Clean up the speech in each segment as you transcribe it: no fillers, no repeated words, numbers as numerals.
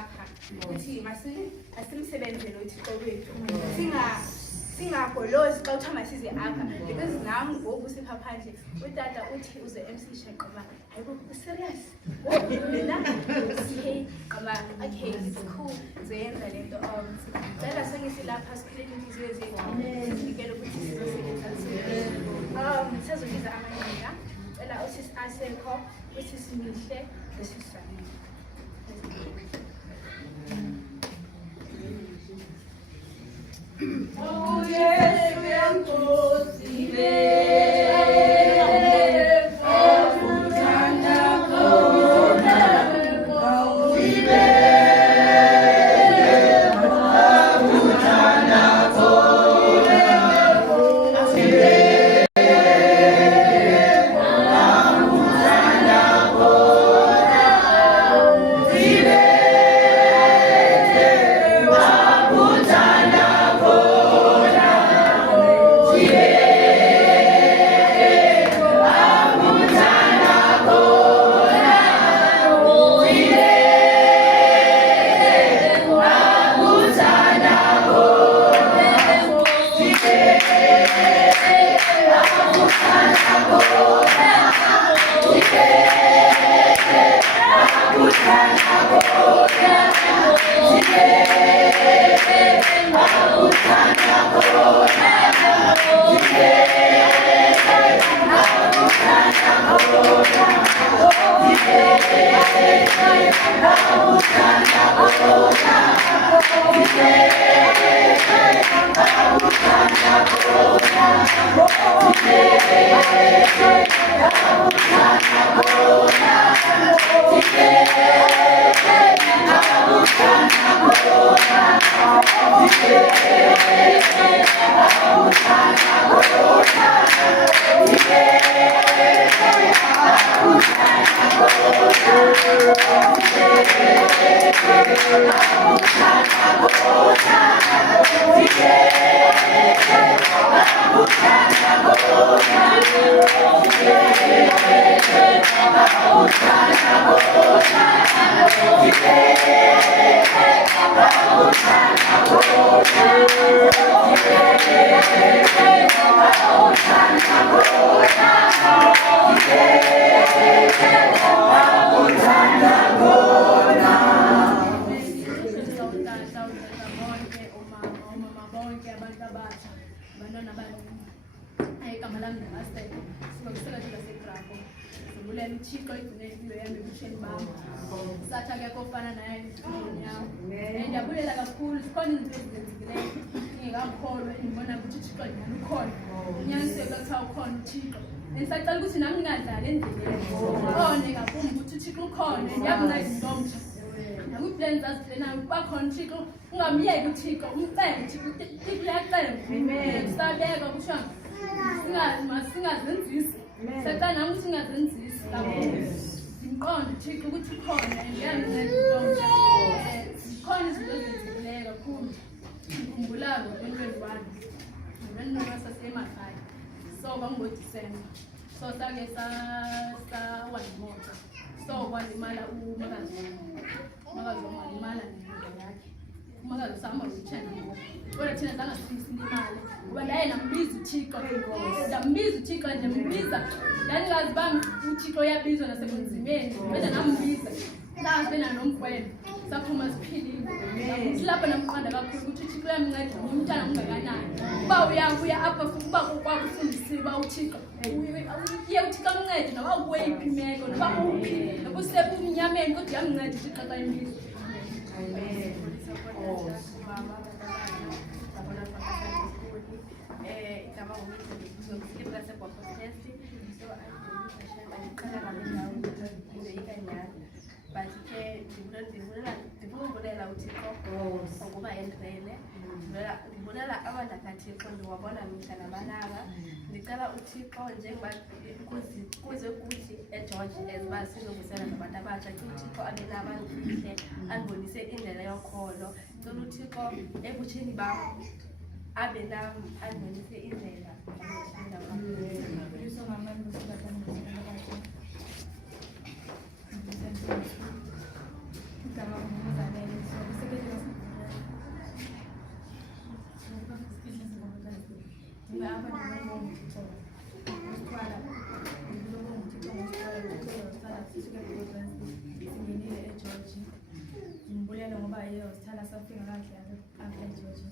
lapha ukuthi asimsebenzele uThixo wethu singagolozi xa kuthiwa masize apha because nam ngoku sipha phandle utata uthi uze MC Shaqaba hayibo serious mina qaba okay it's cool zenza lento cela sengisilapha siphilele inhliziyo zethu sinikele ukuthi sizosebenza sizobiza amanina cela usisi Asekho usisi Mihle usisi Oh yes, we are close. Ndiyabulela kakhulu sikhona izinto ezenzekileyo ngingakholwa ngibona ukuthi uThixo ukhona unyaniseka kuthiwa ukhona uThixo ngisacela ukuthi nami ngingadlali endleleni ngakumbi ukuthi uThixo ukhona ndiyamnceda nomtsha nakwiplan zaziplanayo ukuba khona uThixo ungamyeki uThixo umcele uThixo uyacela kusabeka kusho singazenzisi sacela nami ukuthi singazenzisi ngimqonda uThixo ukuthi ukhona ndiyamnceda nomtsha khona izinto ezenzekileyo kakhulu ngikhumbula ngo-2021 njengoba sasemakhaya so kwango-December so sake sawaimoto so kwalimala umakazi walimala nento yakhe umakazi usahamba withena kodwa thina zange silimale kuba ndaye nambiza uThixo ndambiza uThixo ndambiza ndangazi bami uThixo uyabizwa nasebunzimeni bese nambiza sasibena nomfowenu saphuma siphilile ukuthi lapho namqonda kakhulu ukuthi uThixo uyamnceda umntana ungakanani uba uyabuya apha ukuba kwakufundisiwe uba uThixo uye uThixo amncede noba ukweyiphi imeko noba uphi noba usebumnyameni kodwa uyamnceda uThixo xa imbiza. Ndivulela uThixo ngokuba endrele ndivulela abandakathixo ndiwabona mihla namalanga ndicela uThixo njengoba kuze kuthi eGeorge eziba sizokuzela nabantu abatsha ke uThixo abe nabantuhle andibonise indlela yokholo cela uThixo ebutsheni bam abe nam andibonise indlela siqala safika kahle apha eGeorge.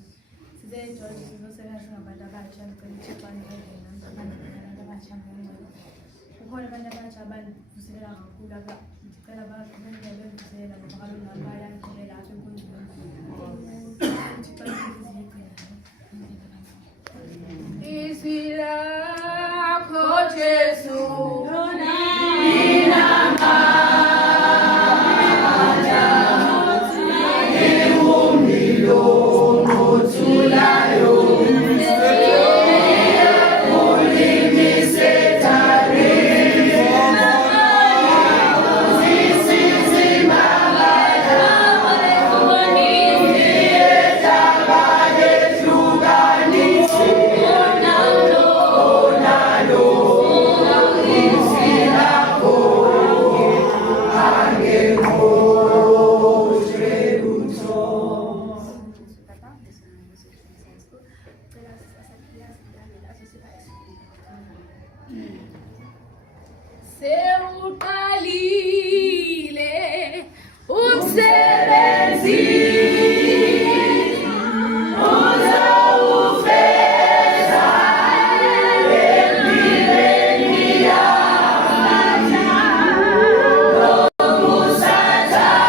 Size eGeorge sizosebenza singabantu abatsha ngicela uThixo anikeze abantu abatsha ngongcwele. Kukhona abantu abatsha abavuselela kakhulu apha ndicela baqhubekeke bevuselela ngoba kaloku nabo bayangigqibela apha enkonzweni. uThixo anikeze izwi lakho Jesu sewuqalile umsebenzi uzawufeza empilweni yami lobusathane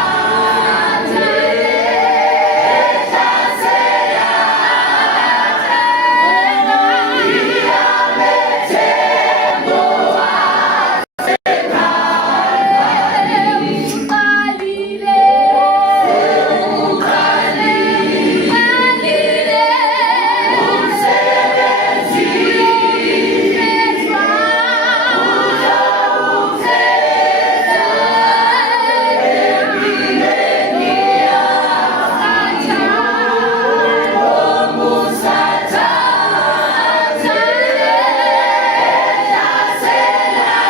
ehlasela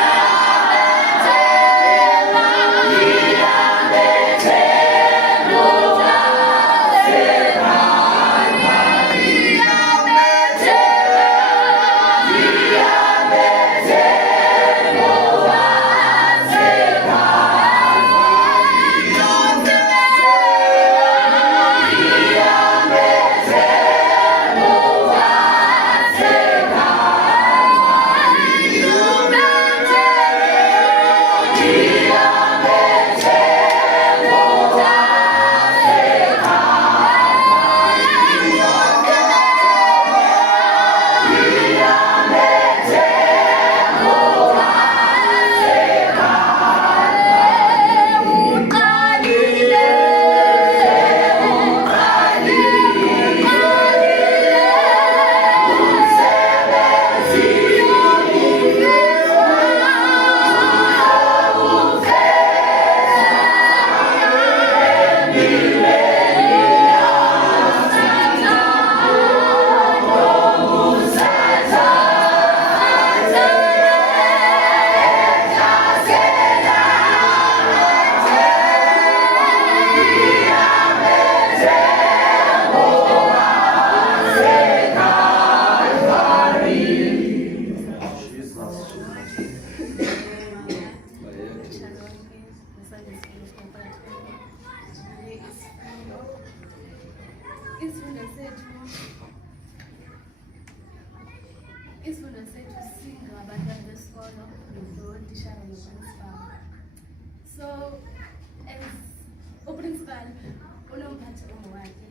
isifundo sethu singabantwana besikolo notishara noprinsipal. So as uprinsipal unomphathi ongowakhe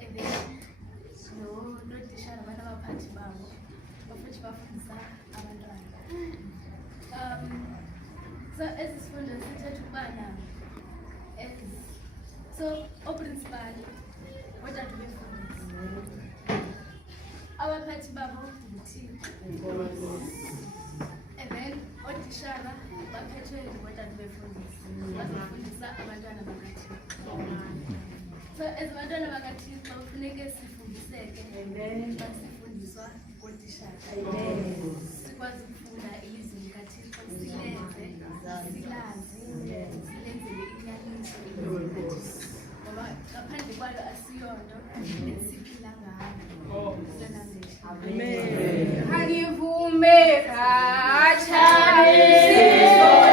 and then notishara abantu abaphathi babo bafuthi bafundisa abantwana. So esi sifundo sithetha ukubana so uprinsipal wotata befundisa abaphathi babo and then otishara baphethwe ngotata befundisa bazofundisa abantwana bakaThixo. So as abantwana bakaThixo kufuneke sifundiseke basifundiswa ngotishara sikwazi ukufunda ilizwi likaThixo silenze silazi silenzele inyaniso ngoba ngaphandle kwalo asiyonto esiphila ngayo. Amen. Angivume kachane siyolabele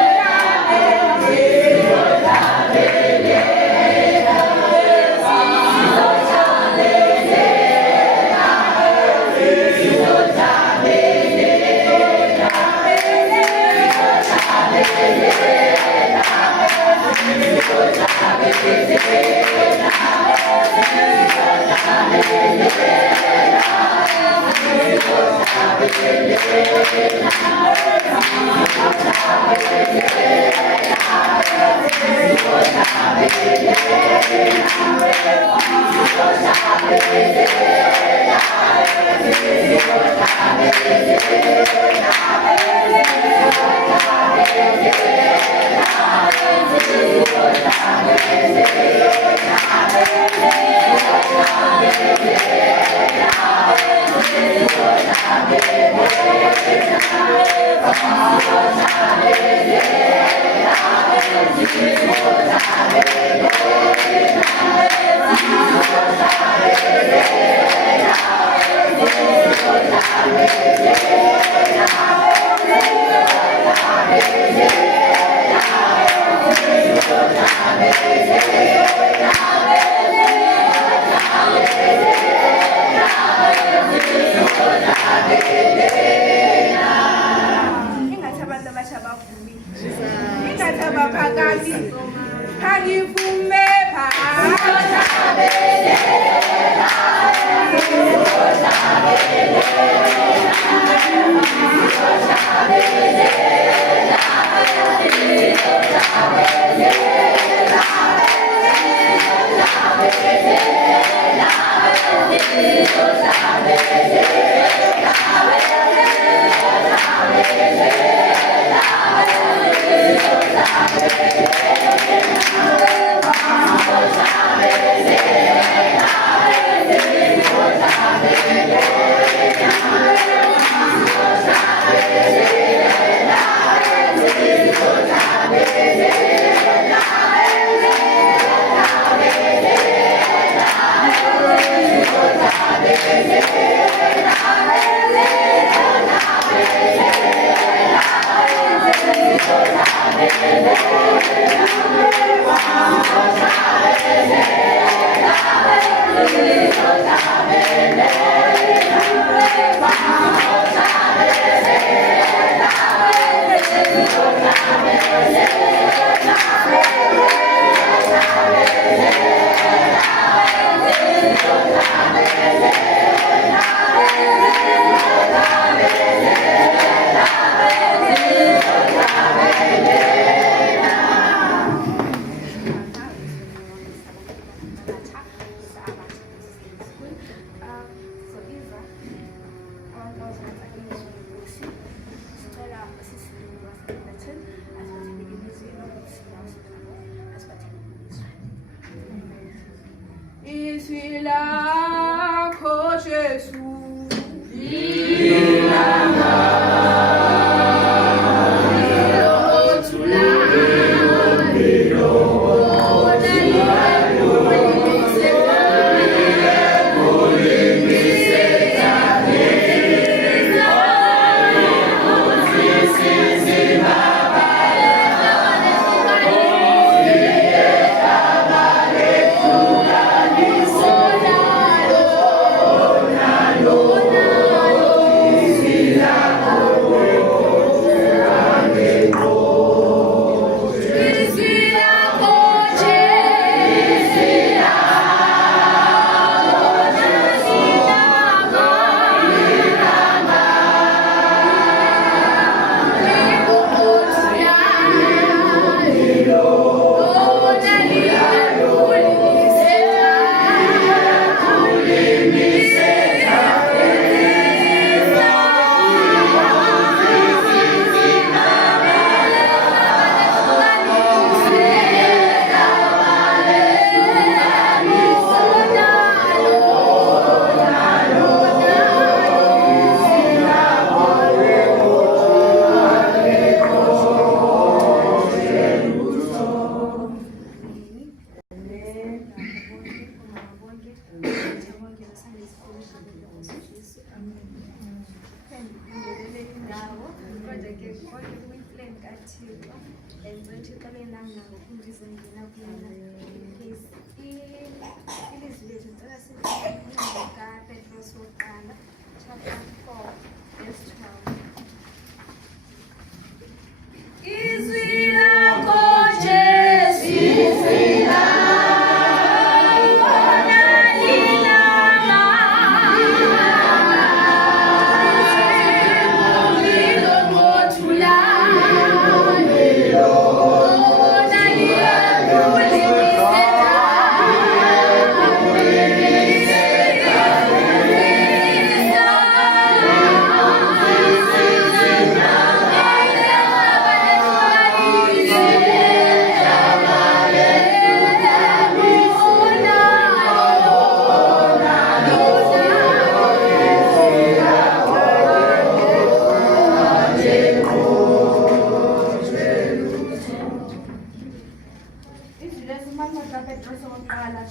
Petros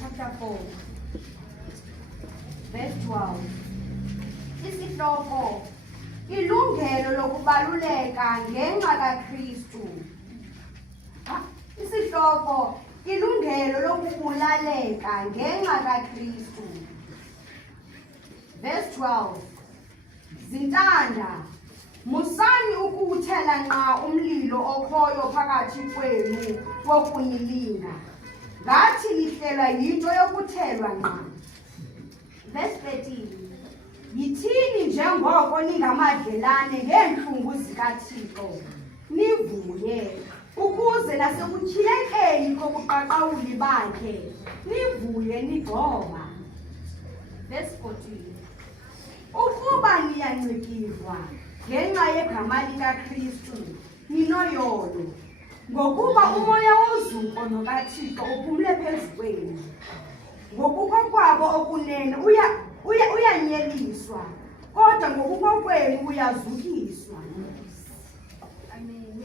chapter 4 verse 12. Isihloko ilungelo lokubaluleka ngenxa kaKristu. Isihloko ilungelo lokubulaleka ngenxa kaKristu. Verse 12. Zintanda, musani ukuwuthela nqa umlilo okhoyo phakathi kwenu wokunilinga. Ngathi lihlelwa yinto yokuthelwa nqa. Verse 13. Yithini njengoko ningamadlelane ngeentlungu zikaThixo, nivuye, ukuze nasekutyhilekeni kobuqaqawuli bakhe, nivuye nigxoba. Verse 14. Ukuba niyancikizwa ngenxa yegama likaKristu, ninoyolo, ngokuba umoya wozuko nokaThixo uphumle phezu kwenu. Ngokukho kwabo okunene uyanyeliswa, kodwa ngokukho kwenu uyazukiswa. Amen.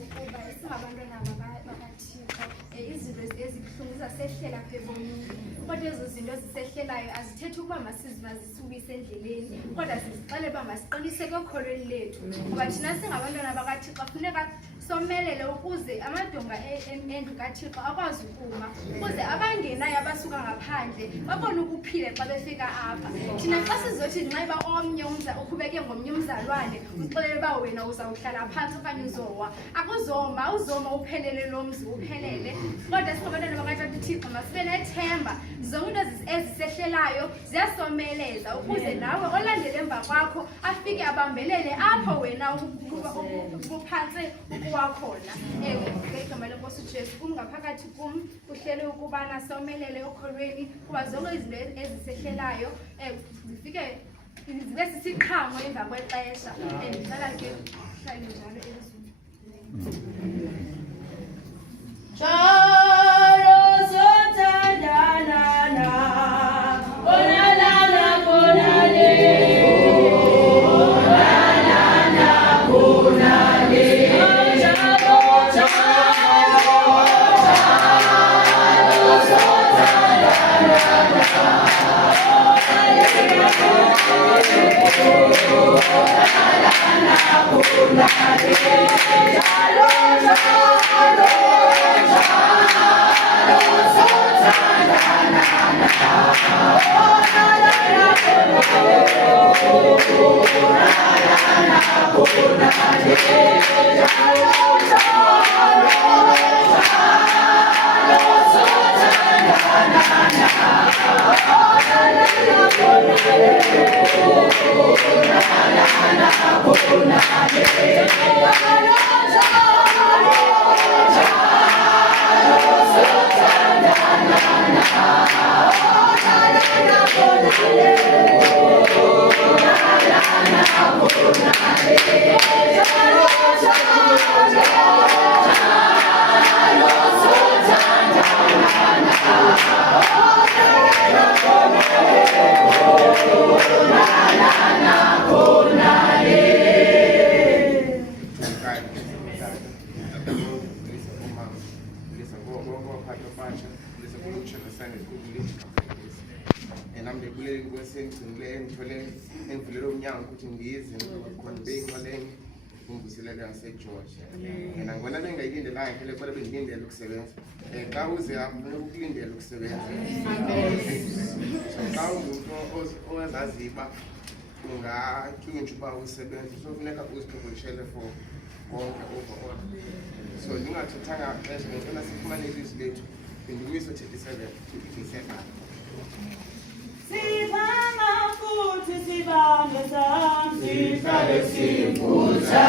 Ukuba singabantwana bakaThixo, izinto ezibuhlungu zasehlela apha ebomini, kodwa ezo zinto zisehlelayo azithethi ukuba masizibuyise endleleni, kodwa sizixele uba masiqiniseke ekholweni lethu, ngoba thina singabantwana bakaThixo funeka somelele ukuze amadonga endlu kaThixo akwazi ukuma, ukuze abangenayo abasuka ngaphandle babone ukuphila xa befika apha. Thina xa sizothi nxeba omnye ukhubeke ngomnye umzalwane uxelele uba wena uzawuhlala phantsi okanye uzowa, akuzoma, awuzoma uphelele lo mzi uphelele. Kodwa singabantwana bakaThixo masibe nethemba, zonke into ezisehlelayo ziyasomeleza ukuze nawe olandele emva kwakho afike abambelele apho wena uphantse ukuwakhona. Ngegama lenkosi uJesu kum ngaphakathi kum uhlele ukubana somelele ekholweni kuba zonke izinto ezisehlelayo zifike zibe sisiqhamo emva kwexesha. Ndicela ke hlale njalo elizweni. Yena ngibona bengayilindelayo phela kodwa bengilindele ukusebenza. Xa uze ukulindela ukusebenza. So xa ungumuntu owazaziyo uba ungatshintsha uba usebenza, sofuneka uziqeqeshele for konke overall. So ndingathethanga xesha ngicela sifumane ilizwi lethu Indumiso 37 ngisekhaya. Sibanga futhi sibambe sami sihlale simvuza.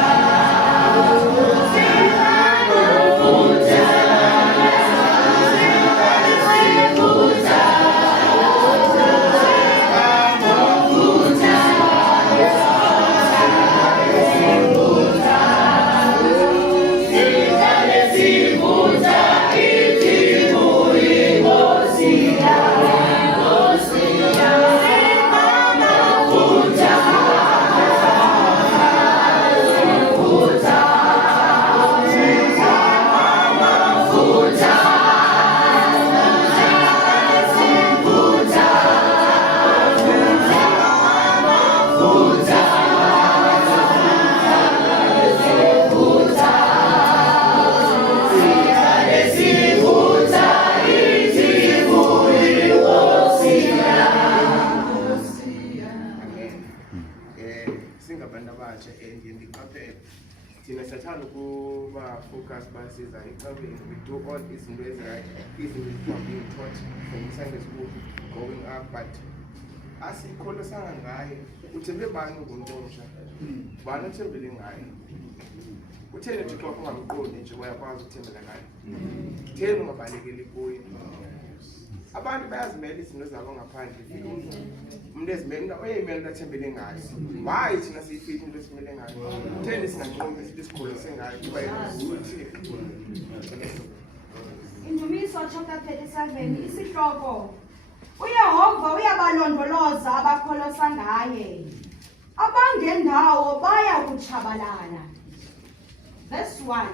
singabantu abasha ndiye ndiqaphele thina siyathanda ukuba focus basiza ecabeni. We do all izinto ezirayithi, izinto we are being taught from Sunday school growing up, but asikholosanga ngaye. Uthembe bani ngumuntu omsha? Bani uthembele ngaye? Utheni Thixo wakho ungamqondi nje uyakwazi ukuthembela ngaye? Theni ungabalekeli kuye? Abantu bayazimela izinto zabo ngaphandle. Umuntu ezimela oyimela athembele ngayo. Why thina siyifithi into esimele ngayo? Theni singanqobi isikolo sengayo kuba ukuthi Indumiso chapter 37 isihloko uYehova uyabalondoloza abakholosa ngaye. Abangendawo baya kuchabalala. Verse 1.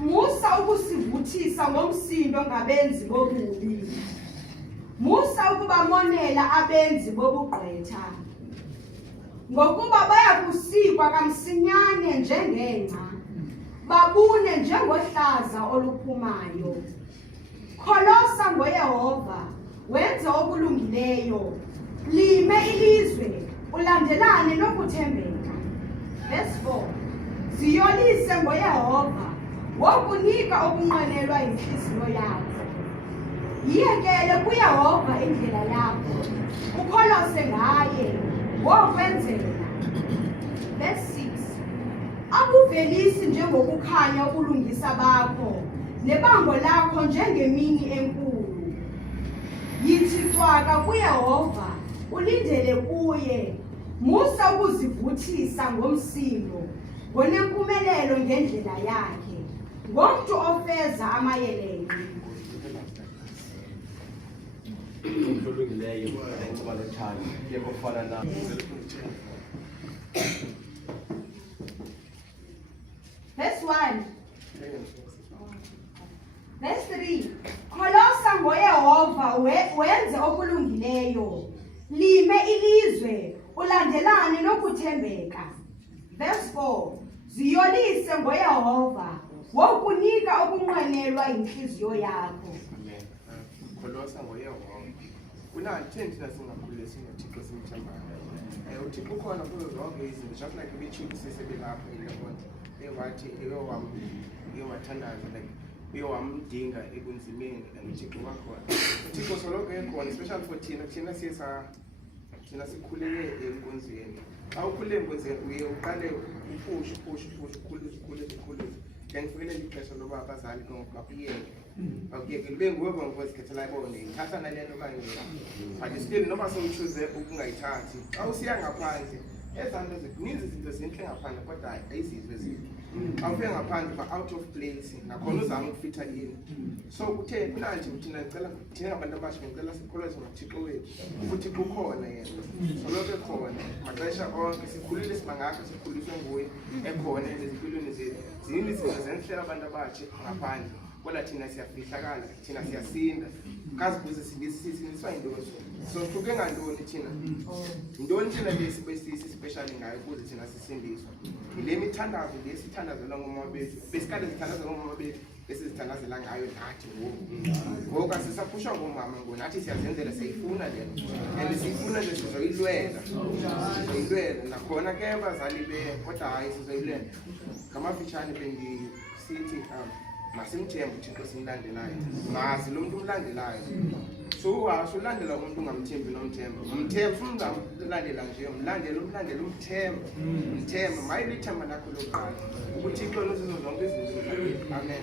Musa ukusivuthisa ngomsindo ngabenzi bobubi. Musa ukubamonela abenzi bobugqwetha. Ngokuba baya kusikwa kamsinyane njengengca. Babune njengohlaza oluphumayo. Kholosa ngoYehova, wenze okulungileyo. Lime ilizwe, ulandelane nokuthembeka. Verse 4. Ziyolise ngoYehova, wokunika okunqwenelwa inhliziyo yakho. Yiyekele kuYehova indlela yakho, ukholose ngaye, wokwenzela. Verse 6. Akuvelisi njengokukhanya ukulungisa bakho, nebango lakho njengemini enkulu. Yithi cwaka kuYehova, ulindele kuye. Musa ukuzivuthisa ngomsindo, ngonempumelelo ngendlela yakhe, ngomntu ofeza amayelele. Olungileyo ngoba lothando yebo fana na Verse 1. Verse 3. Kholosa ngoYehova, wenze okulungileyo. Lime ilizwe, ulandelane nokuthembeka. Verse 4. Ziyolise ngoYehova, wokunika okunqwenelwa inhliziyo yakho. kholosa ngoYehova. Unatheni thina singakhululesi ngoThixo simthembayo. uThixo ukhona kuzo zonke izinto, just like ibithuli sisebelapho ilebonto. Ewathi eyomathandaza like uyowamdinga ebunzimeni and uThixo wakhona. uThixo soloko ekhona, especially for thina thina sikhulele enkonzweni. Xa ukhulele enkonzweni uye uqale ukhule then kufikele ixesha loba abazali bakuyeke. Bakuyeke kube nguwe ngokuzikhethela ibone ithatha nale nto okanye but still noba sowuchuze ukungayithathi. Xa usiya ngaphandle ezanto zininzi izinto zintle ngaphandle kodwa ayizizo ezinto. Xa ufika ngaphandle ba-out of place nakhona uzama ukufitha yini. So kuthe kunanje thina ngicela thina ngabantu abasha ngicela sikholose ngoThixo wethu ukuthi kukhona yena soloko ekhona maxesha onke. Sikhulile sibangakho sikhuliswe nguye ekhona ezimpilweni zethu. Zininzi izinto zenhlela abantu abasha ngaphandle kodwa thina siyafihlakala, thina siyasinda. Kazibuze sindiswa yintoni? So kuke ngantoni thina? Yintoni thina special ngayo ukuze thina sisindiswa? Ile mithandazo lesithandazela ngomama bethu, besikade sithandazela ngomama bethu, besizithandazela ngayo nathi ngoku asisaphusha ngomama ngoku nathi siyazenzela, siyifuna le and siyifuna nje sizoyilwela nakhona ke abazali kodwa hayi sizoyilwela. Ngamafitshane bendisithi masimthembe uThixo simlandelayo, mazi lo muntu umlandelayo. So ulandela umuntu ungamthembi nomthemba, umthemba ungamlandela nje, umlandela umthemba mayilithemba lakho lokuqala uThixo nozizo zonke izinto. Amen.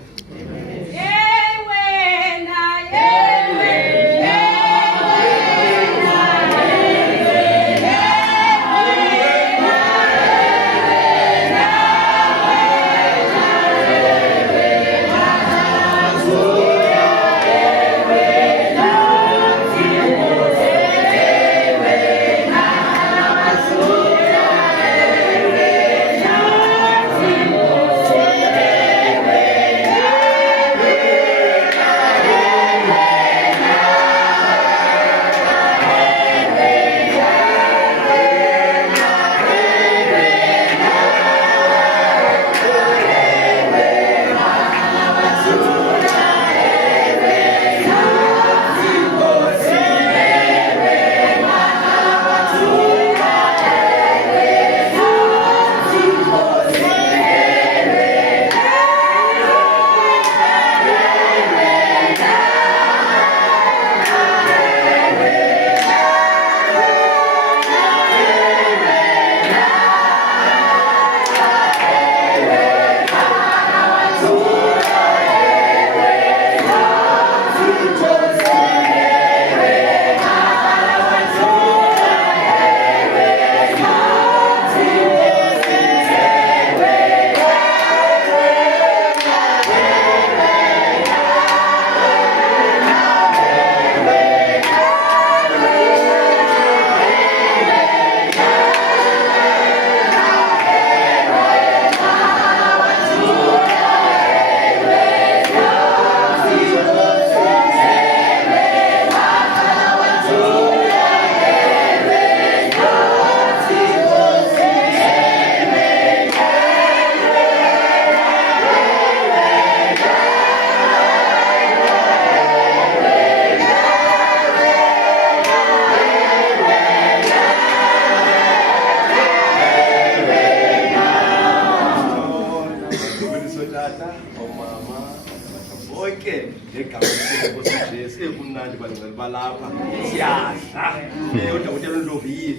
abangcwele balapha siyadla udokotela uNdlovile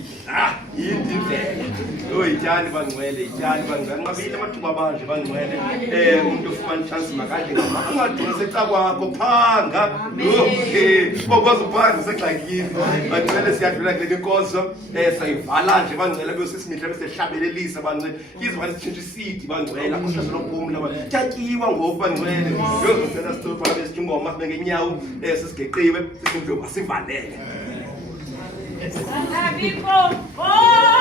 yindi indlela oyityani bangcwele yityani bangcwele ngabile amathuba abanje bangcwele umuntu ufumana chance makanje ungaduma seca kwakho phanga bokwazi uphanga segxakini bangcwele siyadlula kule nkonzo sayivala nje bangcwele beyosisimihle bese hlabelelisa bangcwele izibani sitshintsha isidi bangcwele akusheshe lophumla bathatyiwa ngoku bangcwele yozosela sitopha bese ingoma sibe ngenyawo sesigeqiwe sisindlu asivalele Abikho. Oh!